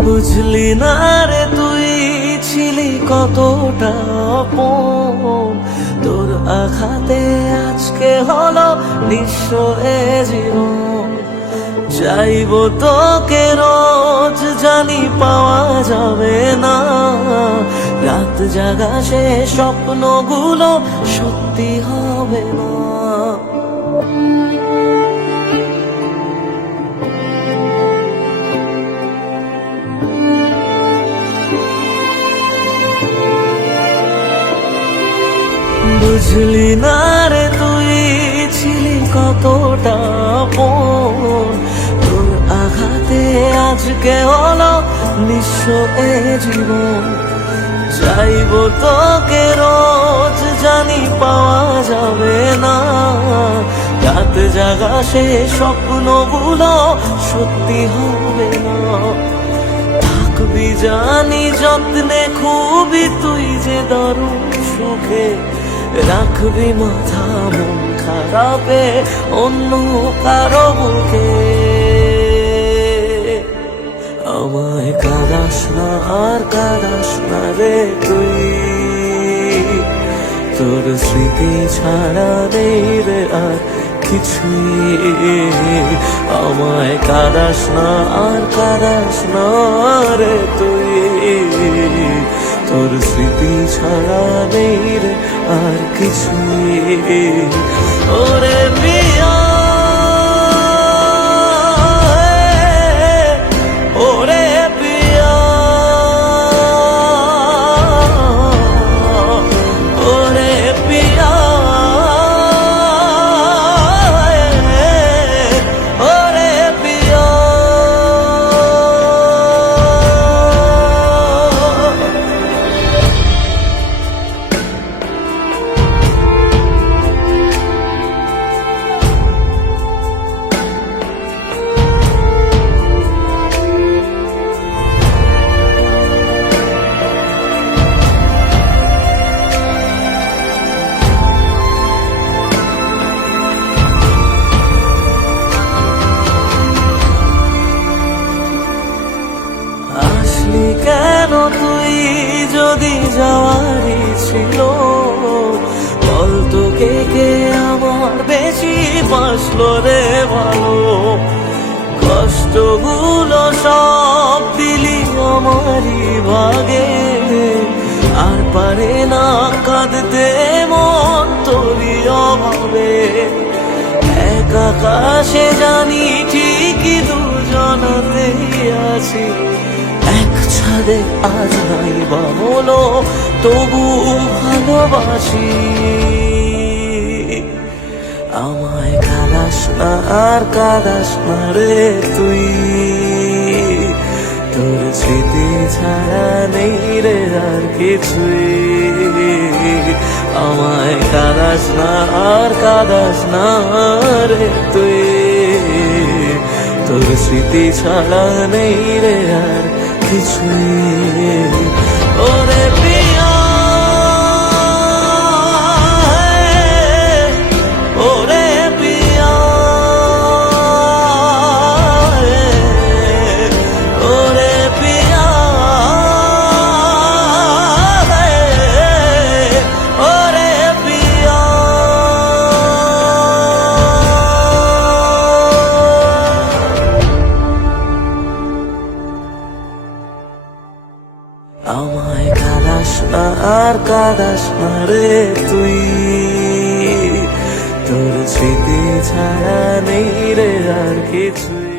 বুঝলি না রে তুই ছিলি কতটা আপন, তোর আঘাতে আজকে হলো নিঃস্ব এ জীবন। চাইব তোকে রোজ জানি পাওয়া যাবে না, রাত জাগা সে স্বপ্নগুলো সত্যি হবে না। বুঝলি না রে তুই ছিলি কতটা আপন, তোর আঘাতে আজকে হলো নিঃস্ব এ জীবন। চাইব তোকে রোজ জানি পাওয়া যাবে না, রাত জাগা সে স্বপ্নগুলো সত্যি হবে না। থাকবি জানি যত্নে খুবই তুই যে দারুণ সুখে, রাখবি মাথা মন খারাপে অন্য কারো বুকে। আমায় কাঁদাস না আর কাঁদাস না রে তুই, তোর স্মৃতি ছাড়া নেই রে আর কিছুই। আমায় কাঁদাস না আর কাঁদাস না রে তুই, তোর স্মৃতি ছাড়া নেই রে আর কিছুই। ওরে প্রিয়া, ওরে প্রিয়া, ওরে প্রিয়া, ওরে প্রিয়া। আসলি কেন তুই যদি যাওয়ারই ছিল, বল তোকে কে আমার বেশি বাসলো রে ভালো। কষ্টগুলো সব দিলি আমারই ভাগে, আর পারে না কাঁদতে মন তোরই অভাবে। এক আকাশে জানি ঠিকই দুজনাতেই আছি, এক ছাদে আজ নাই বা হলো তবু ভালোবাসি। আমায় কাঁদাস না আর কাঁদাস না রে তুই, তোর স্মৃতি ছাড়া নেই রে আর কিছুই। আমায় কাঁদাস না আর কাঁদাস না রে তুই, তোর স্মৃতি ছাড়া নেই রে আর কিছুই। ওরে প্রিয়া, ওরে প্রিয়া, ওরে প্রিয়া, ওরে প্রিয়া। আমায় কাঁদাস না আর কাঁদাস না রে তুই, তোর স্মৃতি ছাড়া নেই রে আর কিছুই।